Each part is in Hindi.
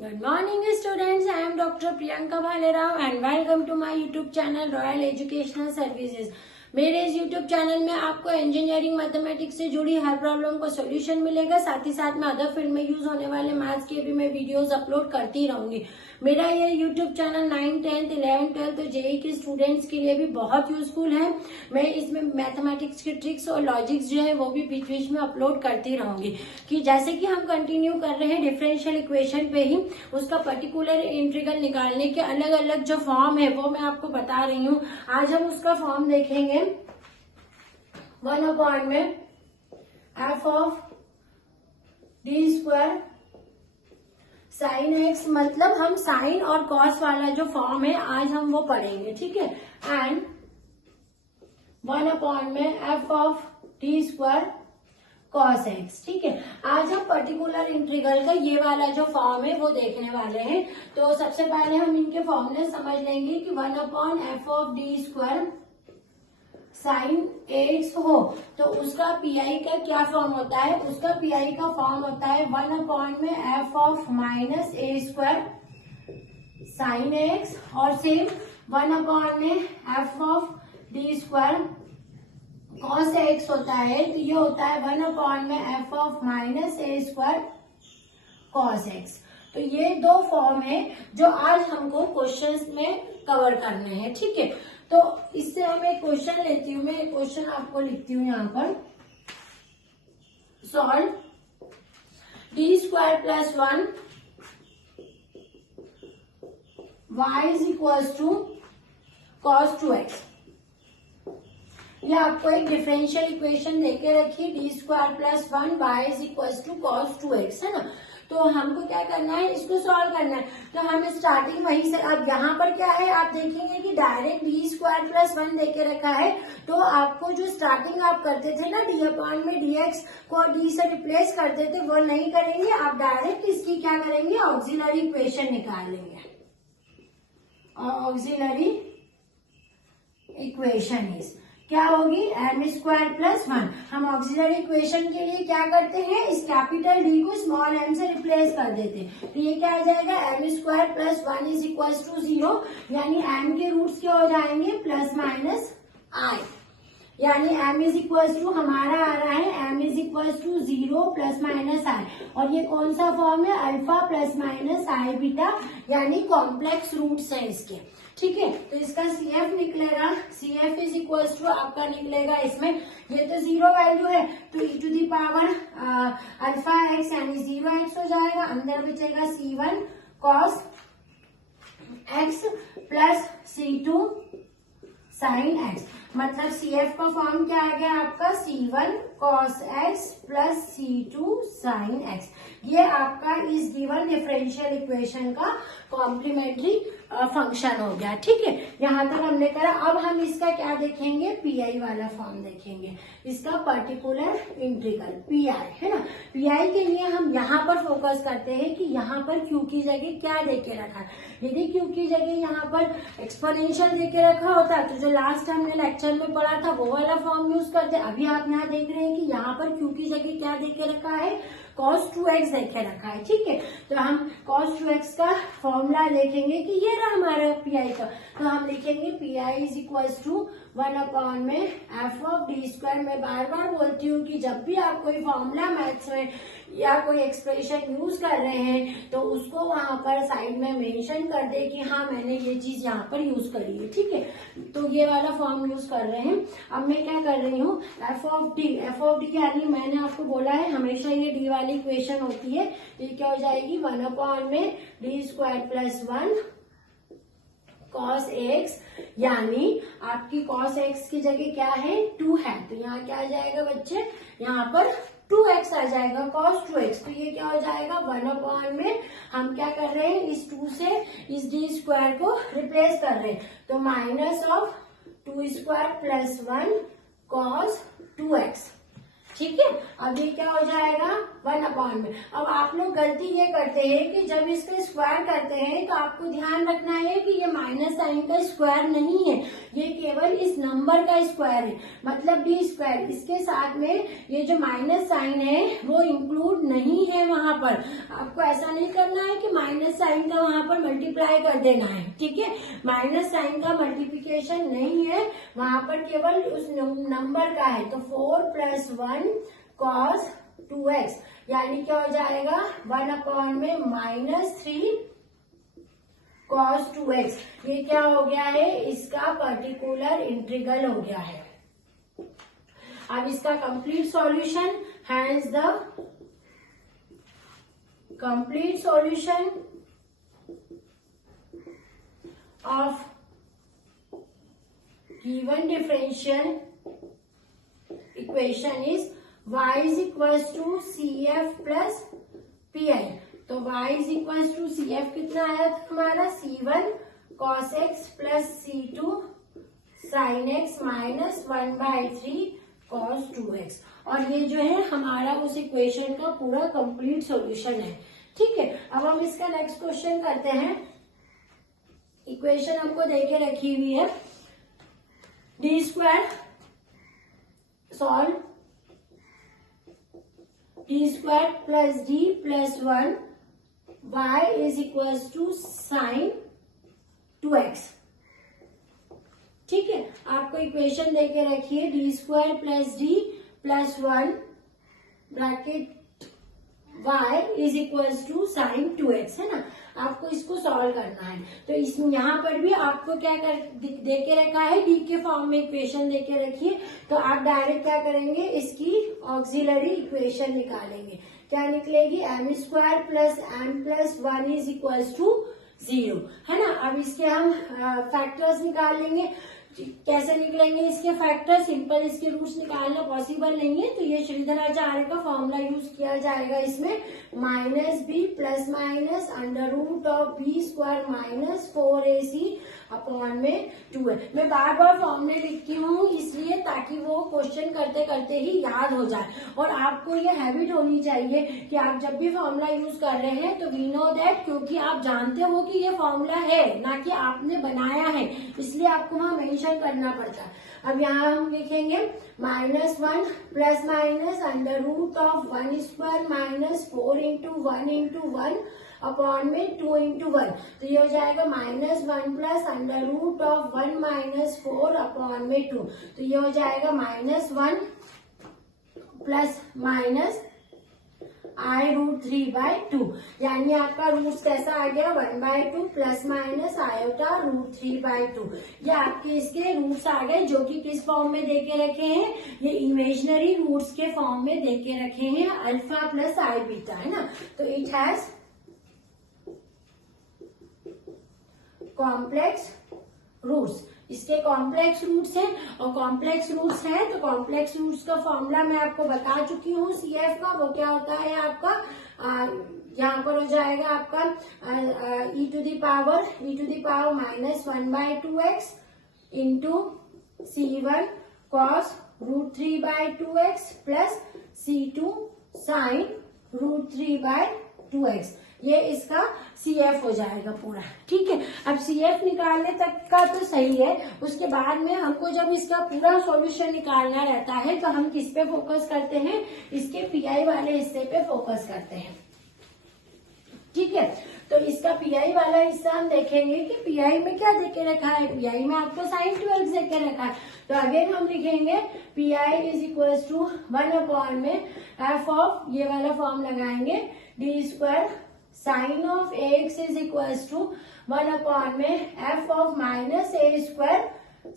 Good morning students, I am Dr. Priyanka Bhalerao and welcome to my YouTube channel Royal Educational Services। मेरे इस YouTube चैनल में आपको इंजीनियरिंग मैथमेटिक्स से जुड़ी हर प्रॉब्लम को सॉल्यूशन मिलेगा। साथ ही साथ में अदर फील्ड में यूज होने वाले मैथ्स के भी मैं वीडियोस अपलोड करती रहूंगी। मेरा ये YouTube channel 9th, 10th, 11th, 12th JEE के स्टूडेंट्स के लिए भी बहुत यूजफुल है। मैं इसमें मैथमेटिक्स की ट्रिक्स और लॉजिक्स जो है वो भी बीच बीच में अपलोड करती रहूंगी। कि जैसे कि हम कंटिन्यू कर रहे हैं डिफरेंशियल इक्वेशन पे ही, उसका पर्टिकुलर इंटीग्रल निकालने के अलग अलग जो फॉर्म है वो मैं आपको बता रही हूँ। आज हम उसका फॉर्म देखेंगे 1 में F of D square sine x, मतलब हम साइन और कॉस वाला जो फॉर्म है आज हम वो पढ़ेंगे, ठीक है। एंड 1 में F of D square cos x, ठीक है। आज हम पर्टिकुलर इंटीग्रल का ये वाला जो फॉर्म है वो देखने वाले हैं। तो सबसे पहले हम इनके फॉर्मूले समझ लेंगे कि 1/f of D square sine x हो तो उसका पीआई का क्या फॉर्म होता है। उसका पीआई का फॉर्म होता है 1 में F of minus A square sine x, और सेम 1 में F of D square cos x होता है। तो ये होता है 1 में F of minus A square cos x. तो ये दो फॉर्म है जो आज हमको क्वेश्चंस में कवर करने हैं, ठीक है। तो इससे हम एक क्वेश्चन लेती हूँ, मैं एक क्वेश्चन आपको लिखती हूँ यहाँ पर। Solve D square plus 1 y is equal to cos 2x। ये आपको एक डिफरेंशियल इक्वेशन देके रखी, D square plus 1 y is equal to cos 2x, है ना। तो हमको क्या करना है, इसको सॉल्व करना है। तो हम स्टार्टिंग वहीं से, अब यहाँ पर क्या है आप देखेंगे कि डायरेक्ट डी स्क्वायर प्लस 1 देके रखा है। तो आपको जो स्टार्टिंग आप करते थे ना डी अपॉन में dx को डी से रिप्लेस करते थे वो नहीं करेंगे। आप डायरेक्ट इसकी क्या करेंगे, ऑक्सिलरी इक्वेशन निकालेंगे। ऑक्सिलरी इक्वेशन इज क्या होगी, एम स्क्वायर प्लस 1। हम ऑक्सिलरी इक्वेशन के लिए क्या करते हैं, इस कैपिटल डी को स्मॉल एम से रिप्लेस कर देते हैं। तो ये क्या आ जाएगा, M square plus 1 is equal to 0, यानी एम के रूट्स क्या हो जाएंगे, प्लस माइनस आई, यानी एम इज इक्वल टू हमारा आ रहा है M is equal to 0 plus minus I. और ये कौन सा फॉर्म है, alpha plus minus I beta, यानी कॉम्प्लेक्स रूट्स है इसके, ठीक है। तो इसका CF निकलेगा, CF इज इक्वल टू आपका निकलेगा इसमें, ये तो 0 वैल्यू है तो e to the power alpha x यानी 0x हो जाएगा। अंदर बचेगा C1 cos x plus C2 sine x, मतलब CF का फॉर्म क्या आ गया आपका, C1 cos x plus C2 sine x. ये आपका इस गिवन डिफरेंशियल इक्वेशन का कॉम्प्लीमेंट्री फंक्शन हो गया, ठीक है। यहाँ तक हमने करा। अब हम इसका क्या देखेंगे, पीआई वाला फॉर्म देखेंगे, इसका पर्टिकुलर इंटीग्रल पीआई, है ना। पीआई के लिए हम यहाँ पर फोकस करते हैं कि यहाँ पर क्यू की जगह क्या देके रखा है। यदि क्यू की जगह यहाँ पर एक्सपोनेंशियल देके रखा होता तो जो लास्ट हमने लेक्चर में पढ़ा था वो वाला फॉर्म यूज करते। अभी आप यहाँ देख रहे हैं कि यहाँ पर क्यू की जगह क्या देके रखा है, cos 2x देखे रखा है, ठीक है। तो हम cos 2x का फॉर्मूला देखेंगे कि ये रहा हमारा पीआई का। तो हम लिखेंगे पीआई इज इक्वल टू 1 में एफ ऑफ डी स्क्वायर। मैं बार बार बोलती हूँ कि जब भी आप कोई फॉर्मूला मैथ्स में या कोई एक्सप्रेशन यूज कर रहे हैं तो उसको वहां पर साइड में मेंशन कर दे कि हाँ मैंने ये चीज यहाँ पर यूज करी है, ठीक है। तो ये वाला फॉर्म यूज कर रहे हैं। अब मैं क्या कर रही हूँ, एफ ऑफ डी यानी मैंने आपको बोला है हमेशा ये डी वाली इक्वेशन होती है। ये क्या हो जाएगी, 1 में D square plus 1 cos x, यानी आपकी कॉस एक्स की जगह क्या है, 2 है। तो यहाँ क्या आ जाएगा बच्चे, यहाँ पर 2x आ जाएगा cos 2x। तो ये क्या हो जाएगा, 1 में हम क्या कर रहे हैं, इस 2 से इस डी स्क्वायर को रिप्लेस कर रहे हैं। तो minus of 2 square plus 1 cos 2x, ठीक है। अब ये क्या हो जाएगा, 1 अपॉन में। अब आप लोग गलती ये करते हैं कि जब इसका स्क्वायर करते हैं तो आपको ध्यान रखना है कि ये माइनस साइन का स्क्वायर नहीं है, ये केवल इस नंबर का स्क्वायर है, मतलब डी स्क्वायर। इसके साथ में ये जो माइनस साइन है वो इंक्लूड नहीं है वहां पर। आपको ऐसा नहीं करना है कि माइनस साइन का वहां पर मल्टीप्लाई कर देना है, ठीक है। माइनस साइन का मल्टीप्लीकेशन नहीं है वहां पर, केवल उस नंबर का है। तो 4 + 1 cos 2x, यानी क्या हो जाएगा 1 अपॉन में -3 cos 2x। ये क्या हो गया है, इसका पर्टिकुलर इंटीग्रल हो गया है। अब इसका complete solution, hence the complete solution of given differential equation is y is equals to CF plus PI। तो y is equals to CF कितना आया था हमारा, C1 cos x plus C2 sin x minus 1/3 cos 2x। और ये जो है हमारा उस इक्वेशन का पूरा कंप्लीट सॉल्यूशन है, ठीक है। अब हम इसका नेक्स्ट क्वेश्चन करते हैं। इक्वेशन हमको देके रखी हुई है, D square solve, D square plus D plus 1 y is equals to sine 2x, ठीक है। आपको इक्वेशन देके रखिए D square plus D plus 1 bracket y is equals to sine 2x, है ना। आपको इसको सॉल्व करना है। तो इसमें यहाँ पर भी आपको क्या देके रखा है, डी के फॉर्म में इक्वेशन देके रखिए। तो आप डायरेक्ट क्या करेंगे, इसकी ऑक्सिलरी इक्वेशन निकालेंगे। क्या निकलेगी, m² plus m plus 1 is equals to 0, है ना। अब इसके हम फैक्टर्स निकाल लेंगे। कैसे निकलेंगे इसके फैक्टर, सिंपल इसके रूट्स निकालना पॉसिबल नहीं है, तो ये श्रीधराचार्य का फॉर्मूला यूज किया जाएगा इसमें, -b plus minus √b² - 4ac upon में 2 है। मैं बार बार फॉर्मूले लिखती हूँ इसलिए ताकि वो क्वेश्चन करते करते ही याद हो जाए। और आपको ये हैबिट होनी चाहिए कि आप जब भी फॉर्मूला यूज कर रहे हैं तो वी नो दैट, क्योंकि आप जानते हो कि ये फॉर्मूला है, ना कि आपने बनाया है, इसलिए आपको वहां मेंशन करना पड़ता है। अब यहाँ हम लिखेंगे -1 प्लस माइनस √1² - 4 × 1 × 1 अपॉन में 2 × 1। तो ये हो जाएगा -1 प्लस √1 - 4 अपॉन में 2। तो ये हो जाएगा -1 प्लस माइनस i√3/2, यानी आपका रूट्स कैसा आ गया 1/2 प्लस माइनस आयोटा √3/2। ये आपके इसके रूट्स आ गए, जो कि किस फॉर्म में देके रखे हैं, ये इमेजिनरी रूट्स के फॉर्म में देके रखे हैं, अल्फा प्लस आई बीटा, है ना। तो इट हैज कॉम्प्लेक्स रूट्स, इसके कॉम्प्लेक्स रूट्स हैं। और कॉम्प्लेक्स रूट्स हैं तो कॉम्प्लेक्स रूट्स का फॉर्मूला मैं आपको बता चुकी हूँ CF का। वो क्या होता है आपका, यहाँ पर हो जाएगा आपका e⁻⁻ -1/2x into C1 cos √3/2x plus C2 sin √3/2x। ये इसका CF हो जाएगा पूरा, ठीक है। अब CF निकालने तक का तो सही है, उसके बाद में हमको जब इसका पूरा सॉल्यूशन निकालना रहता है तो हम किस पे फोकस करते हैं, इसके PI वाले हिस्से पे फोकस करते हैं, ठीक है। तो इसका PI वाला हिस्सा हम देखेंगे कि PI में क्या देके रखा है। PI में आपको sin 2x देके रखा है। तो अगेन हम लिखेंगे PI is equals to 1 upon में f ऑफ, ये वाला फॉर्म लगाएंगे, d² sine of ax is equals to 1 upon में f of -a²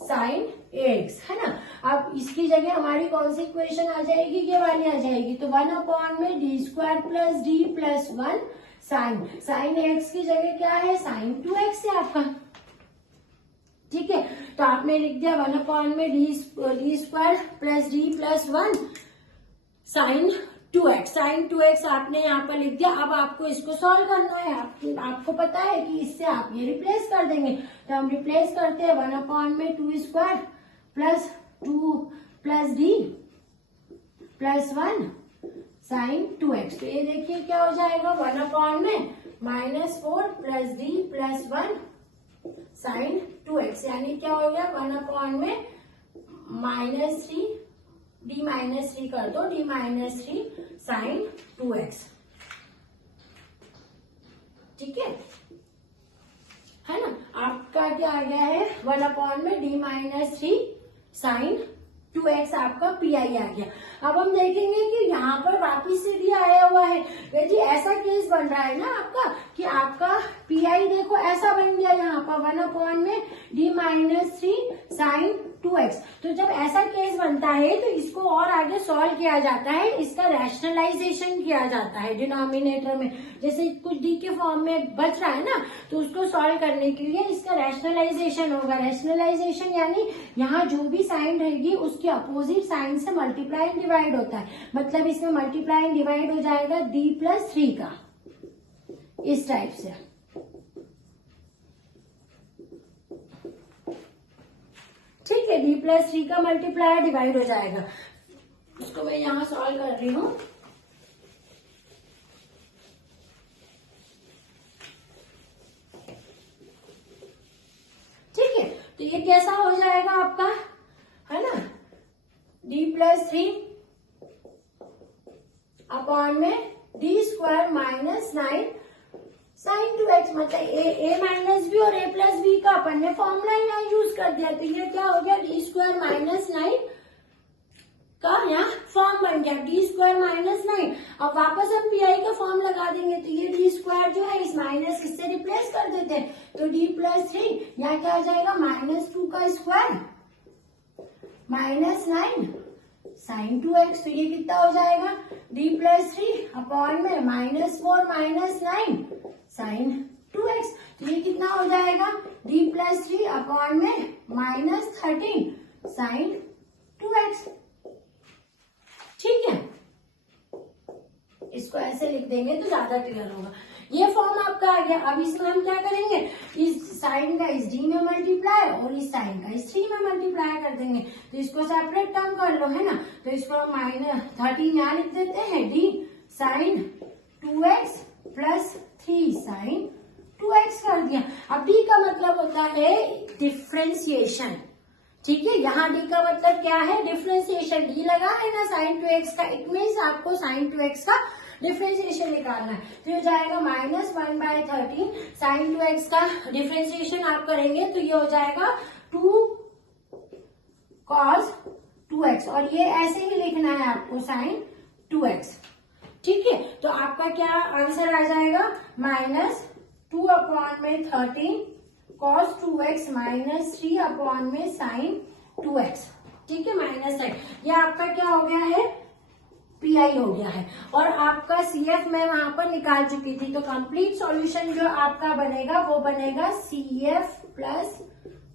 sine ax, है ना। अब इसकी जगह हमारी कौन सी इक्वेशन आ जाएगी, ये वाली आ जाएगी। तो 1 अपॉन में d² plus d plus 1 sine ax की जगह क्या है, साइन 2x है आपका, ठीक है। तो आपने लिख दिया 1 अपॉन में d² plus d plus 1 sine 2x, sine 2x आपने यहाँ पर लिख दिया। अब आपको इसको सॉल्व करना है। आपको पता है कि इससे आप ये रिप्लेस कर देंगे। तो हम रिप्लेस करते हैं 1 अपॉन में 2² plus 2 plus d plus 1 sine 2x। तो ये देखिए क्या हो जाएगा 1 में -4 plus D plus 1 sine 2x, यानी क्या हो गया 1 में -3 डी -3 कर दो, डी -3 साइन 2x। ठीक है ना। आपका क्या आ गया है 1 में डी -3 साइन 2x आपका पी आई आ गया। अब हम देखेंगे कि यहाँ पर वापिस से डी आया हुआ है। यदि ऐसा केस बन रहा है ना आपका कि आपका पी आई देखो ऐसा बन गया यहाँ पर 1 में डी -3 साइन 2x। तो जब ऐसा केस बनता है तो इसको और आगे सॉल्व किया जाता है, इसका रैशनलाइजेशन किया जाता है डिनोमिनेटर में। जैसे कुछ डी के फॉर्म में बच रहा है ना, तो उसको सॉल्व करने के लिए इसका रैशनलाइजेशन होगा। रैशनलाइजेशन यानी यहाँ जो भी साइन रहेगी उसके अपोजिट साइन से मल्टीप्लाई एंड डिवाइड होता है। मतलब इसमें मल्टीप्लाई एंड डिवाइड हो जाएगा डी प्लस 3 का, इस टाइप से। ठीक है, डी प्लस 3 का मल्टीप्लाई डिवाइड हो जाएगा। उसको मैं यहां सॉल्व कर रही हूं। ठीक है, तो ये कैसा हो जाएगा आपका, है ना, डी प्लस 3 अपॉन में डी स्क्वायर -9 साइन 2x। मतलब a माइनस बी और a प्लस बी का अपन ने फॉर्मूला यहाँ यूज कर दिया। तो ये क्या हो गया डी स्क्वायर -9 का यहाँ फॉर्म बन गया, डी स्क्वायर -9। अब वापस हम पी आई का फॉर्म लगा देंगे तो ये डी स्क्वायर जो है इस माइनस इससे रिप्लेस कर देते हैं। तो डी प्लस 3 यहाँ क्या हो जाएगा -2 का स्क्वायर -9 साइन 2x। तो ये कितना हो जाएगा डी प्लस 3 अपॉन में -4 -9 साइन 2x। तो ये कितना हो जाएगा डी प्लस 3 अपॉन में -13 साइन 2x। ठीक है, इसको ऐसे लिख देंगे तो ज्यादा क्लियर होगा। ये फॉर्म आपका आ गया। अब इसमें हम क्या करेंगे, इस साइन का इस डी में मल्टीप्लाई और इस साइन का इस 3 में मल्टीप्लाई कर देंगे। तो इसको सेपरेट टर्म कर लो, है ना। तो इसको हम -13 यहाँ लिख देते हैं, D sign 2x plus 3 sign 2x कर दिया। अब डी का मतलब होता है डिफ्रेंसिएशन। ठीक है, यहाँ डी का मतलब क्या है, डिफ्रेंसिएशन। डी लगा है ना साइन 2x का, इट मीन्स आपको साइन 2x का डिफ्रेंसिएशन निकालना है। तो ये जाएगा -1/13 साइन 2x का डिफ्रेंसिएशन आप करेंगे तो ये हो जाएगा 2 cos 2x, और ये ऐसे ही लिखना है आपको साइन 2x। ठीक है, तो आपका क्या आंसर आ जाएगा -2 अपॉन में 13 cos 2x -3 अपॉन में साइन 2x। ठीक है, -10। ये आपका क्या हो गया है, पी आई हो गया है। और आपका सी एफ मैं वहां पर निकाल चुकी थी। तो कंप्लीट सॉल्यूशन जो आपका बनेगा वो बनेगा C F plus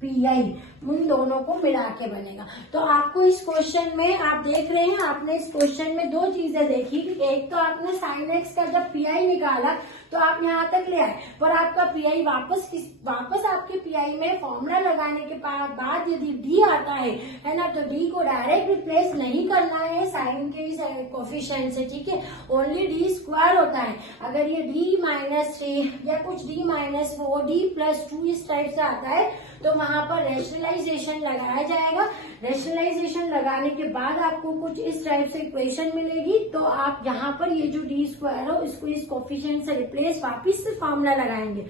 P I, उन दोनों को मिला के बनेगा। तो आपको इस क्वेश्चन में आप देख रहे हैं, आपने इस क्वेश्चन में दो चीजें देखी। एक तो आपने साइन एक्स का जब पी आई निकाला तो आप यहाँ तक ले आए, पर आपका पी आई वापस आपके पी आई में फॉर्मूला लगाने के बाद यदि डी आता है ना, तो डी को डायरेक्ट रिप्लेस नहीं करना है साइन के कोफिशिएंट से। ठीक है, ओनली डी स्क्वायर होता है। अगर ये डी -3 या कुछ डी -4 डी +2 इस टाइप से आता है तो वहां पर रेशनलाइजेशन लगाया जाएगा। रेशनलाइजेशन लगाने के बाद आपको कुछ इस टाइप से इक्वेशन मिलेगी। तो आप यहाँ पर ये जो डी स्क्वायर हो इसको इस कोफिशिएंट से रिप्लेस वापिस से फॉर्मूला लगाएंगे,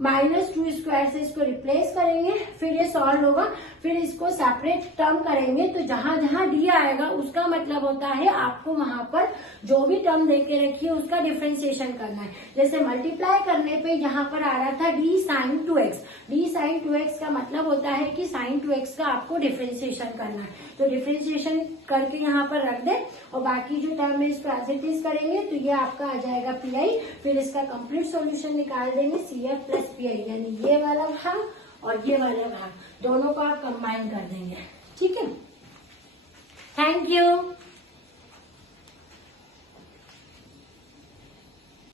-2 स्क्वायर से इसको रिप्लेस करेंगे, फिर ये सॉल्व होगा, फिर इसको सेपरेट टर्म करेंगे। तो जहां जहां डी आएगा उसका मतलब होता है आपको वहां पर जो भी टर्म देके रखी है उसका डिफरेंशिएशन करना है। जैसे मल्टीप्लाई करने पे यहाँ पर आ रहा था D sign 2x। D sign 2x का मतलब होता है कि साइन 2x का आपको डिफरेंशिएशन करना है। तो डिफरेंशिएशन करके यहाँ पर रख दे और बाकी जो टर्म है इसको एज इट इज करेंगे तो ये आपका आ जाएगा पी आई। फिर इसका कंप्लीट सॉल्यूशन निकाल देंगे C F plus P I, यानी ये वाला भाग और ये वाला भाग दोनों को आप कंबाइन कर देंगे। ठीक है, थैंक यू।